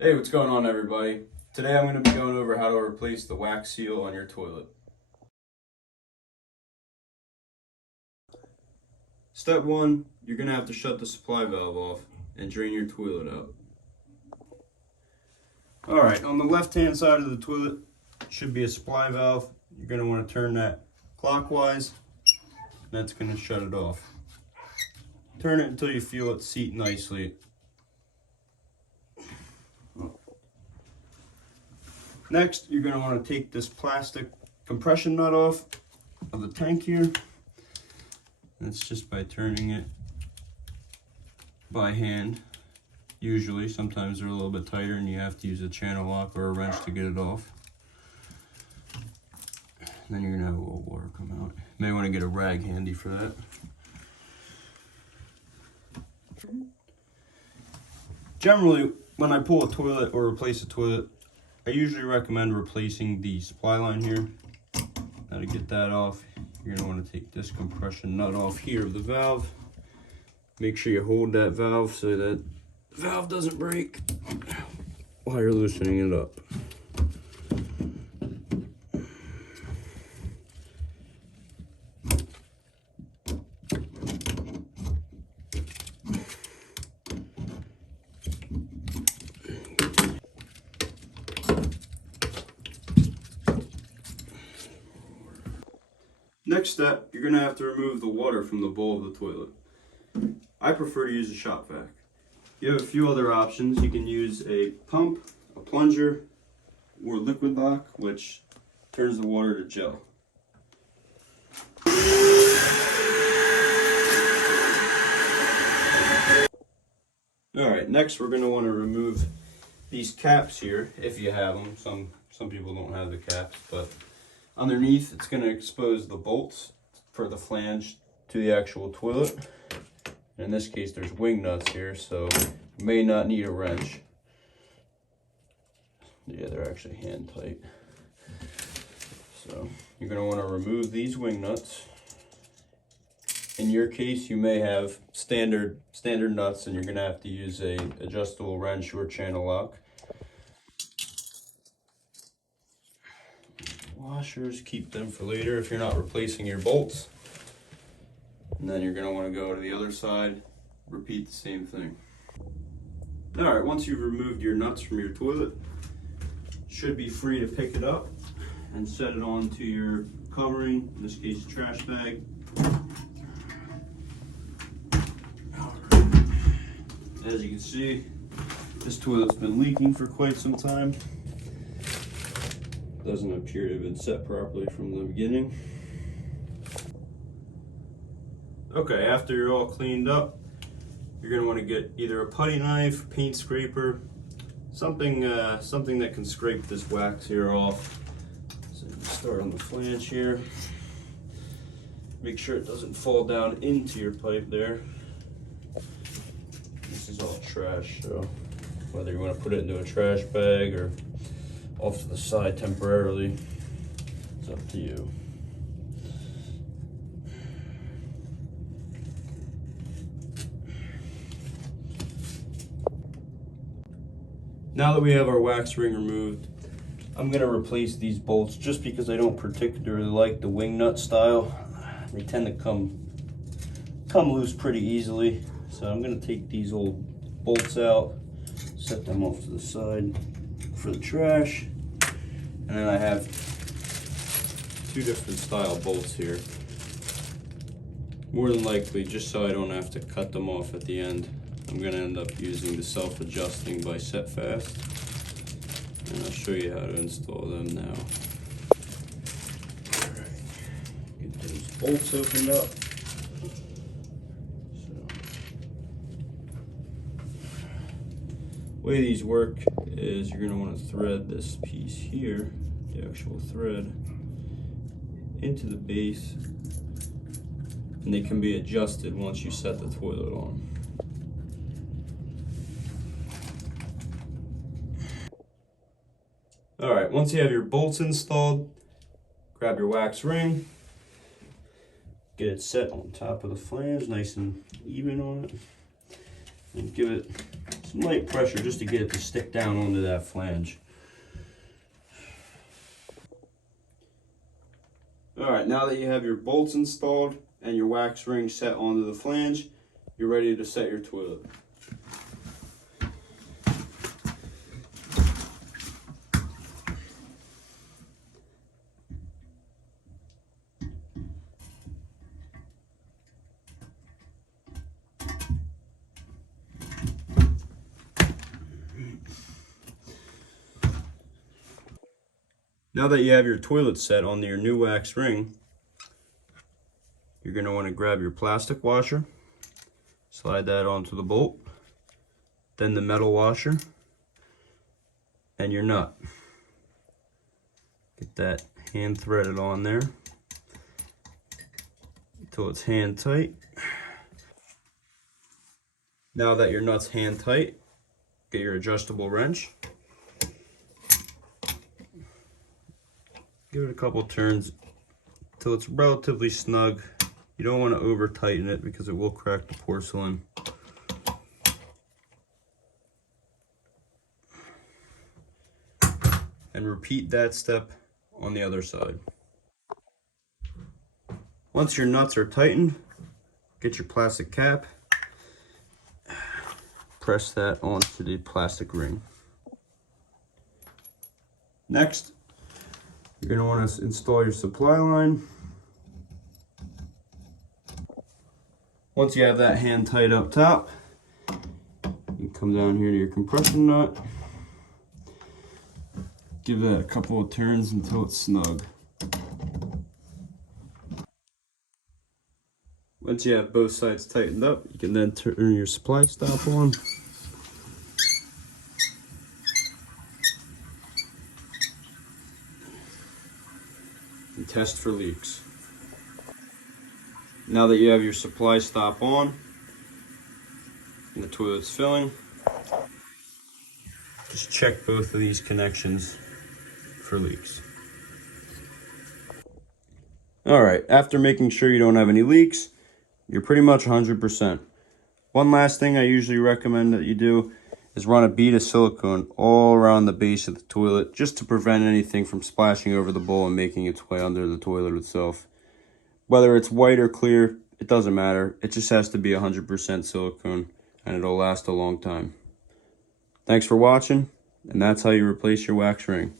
Hey, what's going on everybody? Today I'm going to be going over how to replace the wax seal on your toilet. Step 1, you're going to have to shut the supply valve off and drain your toilet out. Alright, on the left hand side of the toilet should be a supply valve. You're going to want to turn that clockwise. That's going to shut it off. Turn it until you feel it seat nicely. Next, you're going to want to take this plastic compression nut off of the tank here. That's just by turning it by hand. Usually, sometimes they're a little bit tighter and you have to use a channel lock or a wrench to get it off. And then you're going to have a little water come out. You may want to get a rag handy for that. Generally, when I pull a toilet or replace a toilet, I usually recommend replacing the supply line here. Now to get that off, you're going to want to take this compression nut off here of the valve. Make sure you hold that valve so that the valve doesn't break while you're loosening it up. Next step, you're going to have to remove the water from the bowl of the toilet. I prefer to use a shop vac. You have a few other options. You can use a pump, a plunger, or liquid lock, which turns the water to gel. Alright, next we're going to want to remove these caps here, if you have them. Some people don't have the caps, but underneath it's going to expose the bolts for the flange to the actual toilet. In this case there's wing nuts here, so you may not need a wrench. Yeah, they're actually hand tight. So you're going to want to remove these wing nuts. In your case you may have standard nuts and you're going to have to use a adjustable wrench or channel lock. Washers, keep them for later if you're not replacing your bolts. And then you're going to want to go to the other side, repeat the same thing. Alright, once you've removed your nuts from your toilet, you should be free to pick it up and set it onto your covering, in this case a trash bag. As you can see, this toilet's been leaking for quite some time. Doesn't appear to have been set properly from the beginning. Okay, after you're all cleaned up, you're going to want to get either a putty knife, paint scraper, something that can scrape this wax here off. So you start on the flange here. Make sure it doesn't fall down into your pipe there. This is all trash, so whether you want to put it into a trash bag or off to the side temporarily, it's up to you. Now that we have our wax ring removed, I'm going to replace these bolts just because I don't particularly like the wing nut style. They tend to come loose pretty easily. So I'm going to take these old bolts out, set them off to the side for the trash. And then I have two different style bolts here. More than likely, just so I don't have to cut them off at the end, I'm going to end up using the self-adjusting by Set Fast. And I'll show you how to install them now. Alright, get those bolts opened up. The way these work is you're going to want to thread this piece here, the actual thread, into the base, and they can be adjusted once you set the toilet on. Alright, once you have your bolts installed, grab your wax ring, get it set on top of the flange, nice and even on it, and give it some light pressure just to get it to stick down onto that flange. Alright, now that you have your bolts installed and your wax ring set onto the flange, you're ready to set your toilet. Now that you have your toilet set on your new wax ring, you're going to want to grab your plastic washer, slide that onto the bolt, then the metal washer, and your nut. Get that hand threaded on there until it's hand tight. Now that your nut's hand tight, get your adjustable wrench. Give it a couple turns until it's relatively snug. You don't want to over tighten it because it will crack the porcelain. And repeat that step on the other side. Once your nuts are tightened, get your plastic cap, press that onto the plastic ring. Next, you're going to want to install your supply line. Once you have that hand tight up top, you come down here to your compression nut. Give that a couple of turns until it's snug. Once you have both sides tightened up, you can then turn your supply stop on. And test for leaks. Now that you have your supply stop on and the toilet's filling, just check both of these connections for leaks. Alright, after making sure you don't have any leaks, you're pretty much 100%. One last thing I usually recommend that you do is run a bead of silicone all around the base of the toilet just to prevent anything from splashing over the bowl and making its way under the toilet itself. Whether it's white or clear, it doesn't matter. It just has to be 100% silicone and it'll last a long time. Thanks for watching, and that's how you replace your wax ring.